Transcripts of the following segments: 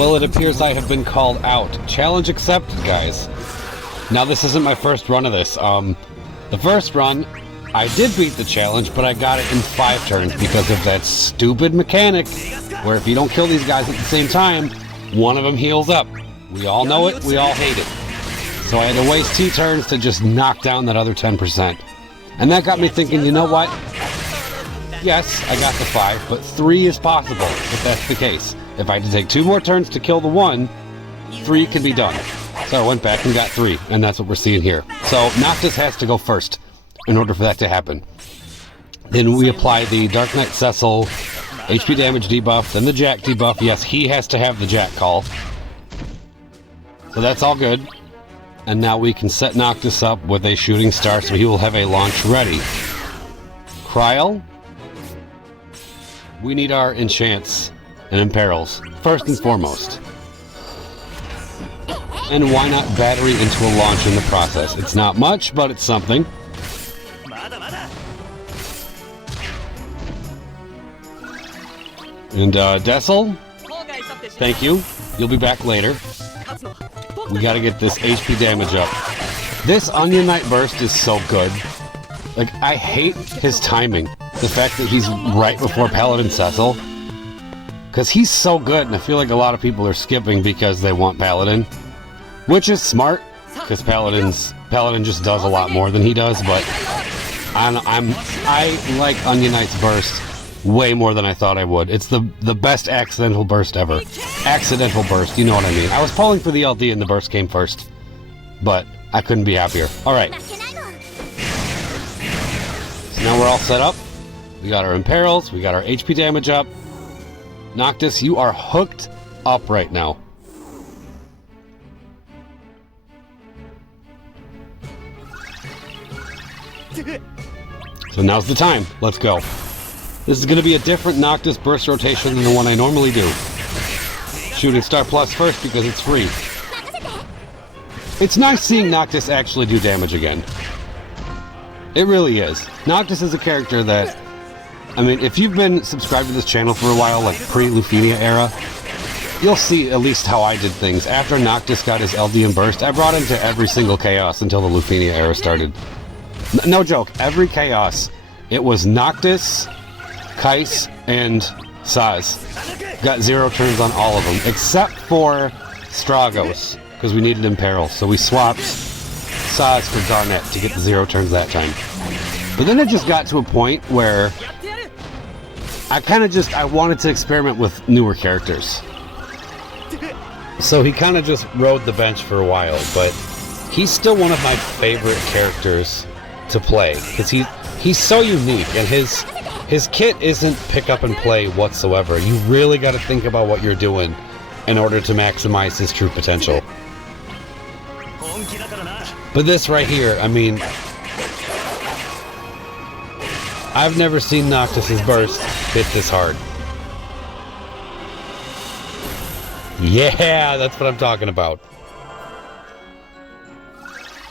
Well, it appears I have been called out. Challenge accepted, guys. Now, this isn't my first run of this. The first run, I did beat the challenge, but I got it in 5 turns because of that stupid mechanic where if you don't kill these guys at the same time, one of them heals up. We all know it, we all hate it. So I had to waste 2 turns to just knock down that other 10%. And that got me thinking, you know what? Yes, I got the 5, but 3 is possible if that's the case. If I had to take 2 more turns to kill the 1, 3 can be done. So I went back and got 3, and that's what we're seeing here. So Noctis has to go first in order for that to happen. Then we apply the Dark Knight Cecil HP damage debuff, then the Jack debuff. Yes, he has to have the Jack call. So that's all good. And now we can set Noctis up with a shooting star so he will have a launch ready. Kryl, we need our enchants and imperils, first and foremost. And why not battery into a launch in the process? It's not much, but it's something. And Dessel, thank you. You'll be back later. We gotta get this HP damage up. This Onion Knight burst is so good. Like, I hate his timing. The fact that he's right before Paladin Cecil. Because he's so good, and I feel like a lot of people are skipping because they want Paladin. Which is smart, because Paladin just does a lot more than he does, but I like Onion Knight's burst way more than I thought I would. It's the best accidental burst ever. Accidental burst, you know what I mean. I was polling for the LD and the burst came first, but I couldn't be happier. Alright. So now we're all set up. We got our imperils, we got our HP damage up. Noctis, you are hooked up right now. So now's the time. Let's go. This is going to be a different Noctis burst rotation than the one I normally do. Shooting Star Plus first because it's free. It's nice seeing Noctis actually do damage again. It really is. Noctis is a character that, I mean, if you've been subscribed to this channel for a while, like pre-Lufenia era, you'll see at least how I did things. After Noctis got his LD and burst, I brought him to every single chaos until the Lufenia era started. No joke, every chaos, it was Noctis, Kais, and Saz. Got 0 turns on all of them, except for Stragos, because we needed Imperil, so we swapped Saz for Garnet to get the 0 turns that time. But then it just got to a point where I wanted to experiment with newer characters. So he kind of just rode the bench for a while, but he's still one of my favorite characters to play, because he's so unique, and his kit isn't pick up and play whatsoever. You really got to think about what you're doing in order to maximize his true potential. But this right here, I mean, I've never seen Noctis' burst hit this hard. Yeah, that's what I'm talking about.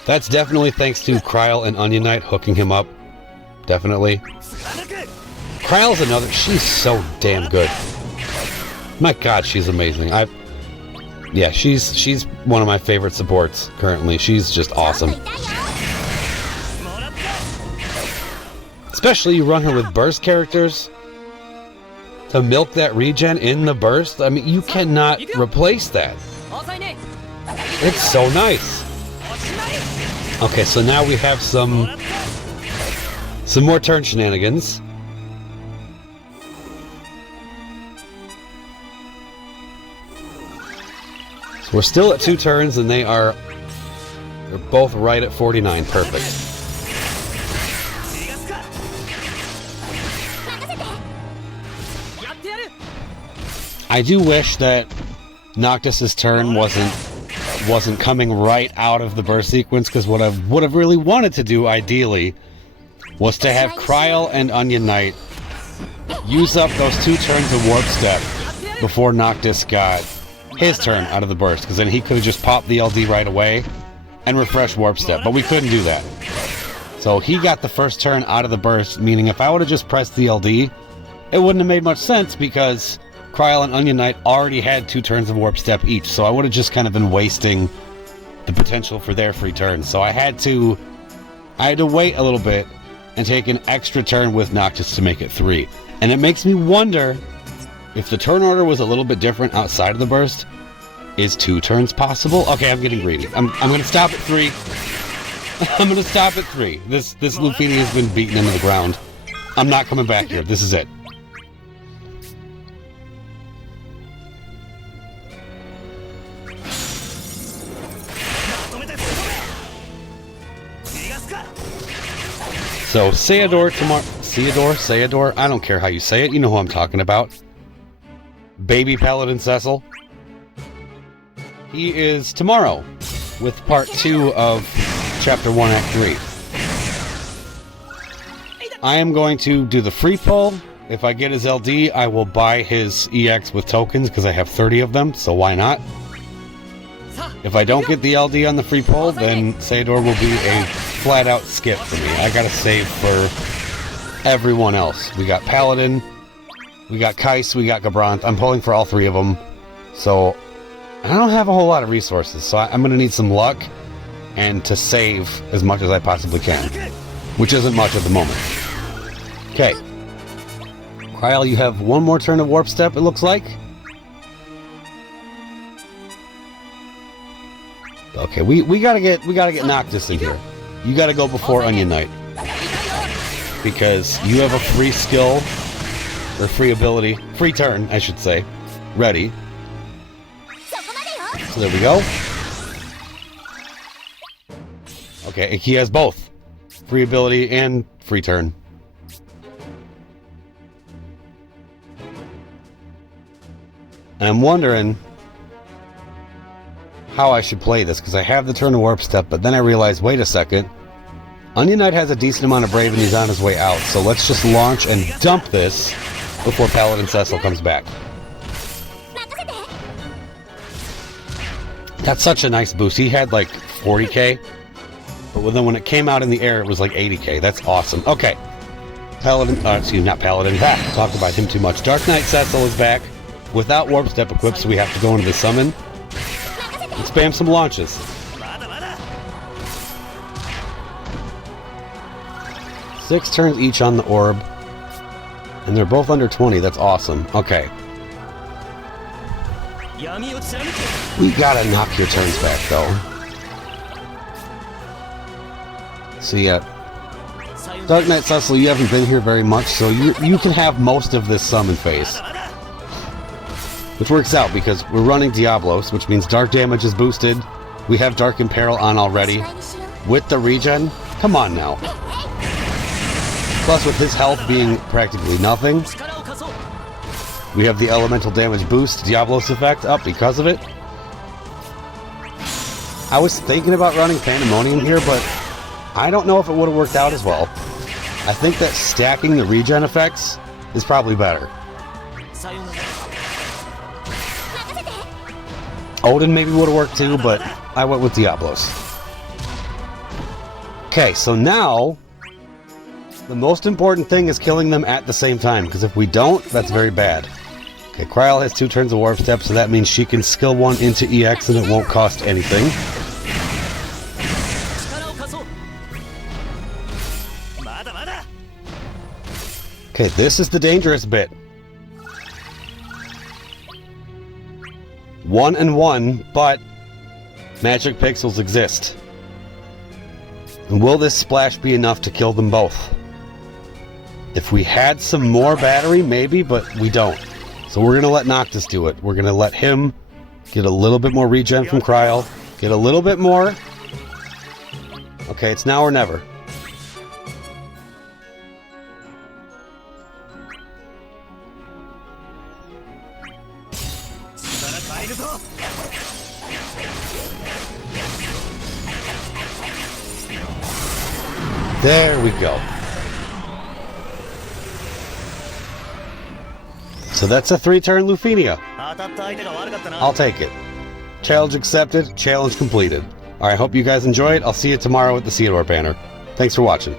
That's definitely thanks to Kryl and Onion Knight hooking him up. Definitely. Kryl's another, she's so damn good. My god, she's amazing. Yeah, she's one of my favorite supports currently. She's just awesome. Especially you run her with burst characters to milk that regen in the burst. I mean, you cannot replace that. It's so nice. Okay, so now we have some more turn shenanigans. So we're still at 2 turns, and they're both right at 49. Perfect. I do wish that Noctis' turn wasn't coming right out of the burst sequence, because what I would have really wanted to do, ideally, was to have Kryl and Onion Knight use up those 2 turns of Warp Step before Noctis got his turn out of the burst, because then he could have just popped the LD right away and refreshed Warp Step, but we couldn't do that. So he got the first turn out of the burst, meaning if I would have just pressed the LD, it wouldn't have made much sense, because Kryl and Onion Knight already had 2 turns of Warp Step each, so I would have just kind of been wasting the potential for their free turns. So I had to wait a little bit and take an extra turn with Noctis to make it 3. And it makes me wonder if the turn order was a little bit different outside of the burst. Is 2 turns possible? Okay, I'm getting greedy. I'm gonna stop at 3. I'm gonna stop at 3. This Lufenia has been beaten into the ground. I'm not coming back here. This is it. So, Sayador tomorrow. Sayador? I don't care how you say it. You know who I'm talking about. Baby Paladin Cecil. He is tomorrow with part 2 of Chapter 1, Act 3. I am going to do the free pull. If I get his LD, I will buy his EX with tokens because I have 30 of them, so why not? If I don't get the LD on the free pull, then Sayador will be a flat-out skip for me. I gotta save for everyone else. We got Paladin, we got Kais, we got Gabranth. I'm pulling for all 3 of them, so I don't have a whole lot of resources, so I'm going to need some luck and to save as much as I possibly can, which isn't much at the moment. Okay. Kryl, you have 1 more turn of Warp Step, it looks like. Okay, we gotta get Noctis in here. You gotta go before Onion Knight, because you have a free skill, or free ability, free turn, I should say, ready. So there we go. Okay, he has both. Free ability and free turn. And I'm wondering how I should play this, because I have the turn of Warp Step, but then I realized, wait a second. Onion Knight has a decent amount of Brave and he's on his way out, so let's just launch and dump this before Paladin Cecil comes back. That's such a nice boost. He had like 40k, but then when it came out in the air, it was like 80k. That's awesome. Okay. Paladin, excuse me, not Paladin. Talked about him too much. Dark Knight Cecil is back without Warp Step equipped, so we have to go into the summon and spam some launches. Six turns each on the orb, and they're both under 20. That's awesome. Okay. We gotta knock your turns back, though. So yeah, Dark Knight Cecil, you haven't been here very much, so you can have most of this summon phase. Which works out, because we're running Diablos, which means dark damage is boosted. We have Dark Imperil on already. With the regen, come on now. Plus, with his health being practically nothing, we have the elemental damage boost, Diablos effect, up because of it. I was thinking about running Pandemonium here, but I don't know if it would have worked out as well. I think that stacking the regen effects is probably better. Odin maybe would have worked too, but I went with Diablos. Okay, so now the most important thing is killing them at the same time, because if we don't, that's very bad. Okay, Kryl has 2 turns of Warp Step, so that means she can skill 1 into EX and it won't cost anything. Okay, this is the dangerous bit. 1 and 1, but magic pixels exist. And will this splash be enough to kill them both? If we had some more battery, maybe, but we don't. So we're going to let Noctis do it. We're going to let him get a little bit more regen from Kryl, get a little bit more. Okay, it's now or never. There we go. So that's a 3-turn Lufenia. I'll take it. Challenge accepted, challenge completed. Alright, hope you guys enjoyed. I'll see you tomorrow at the Sayador banner. Thanks for watching.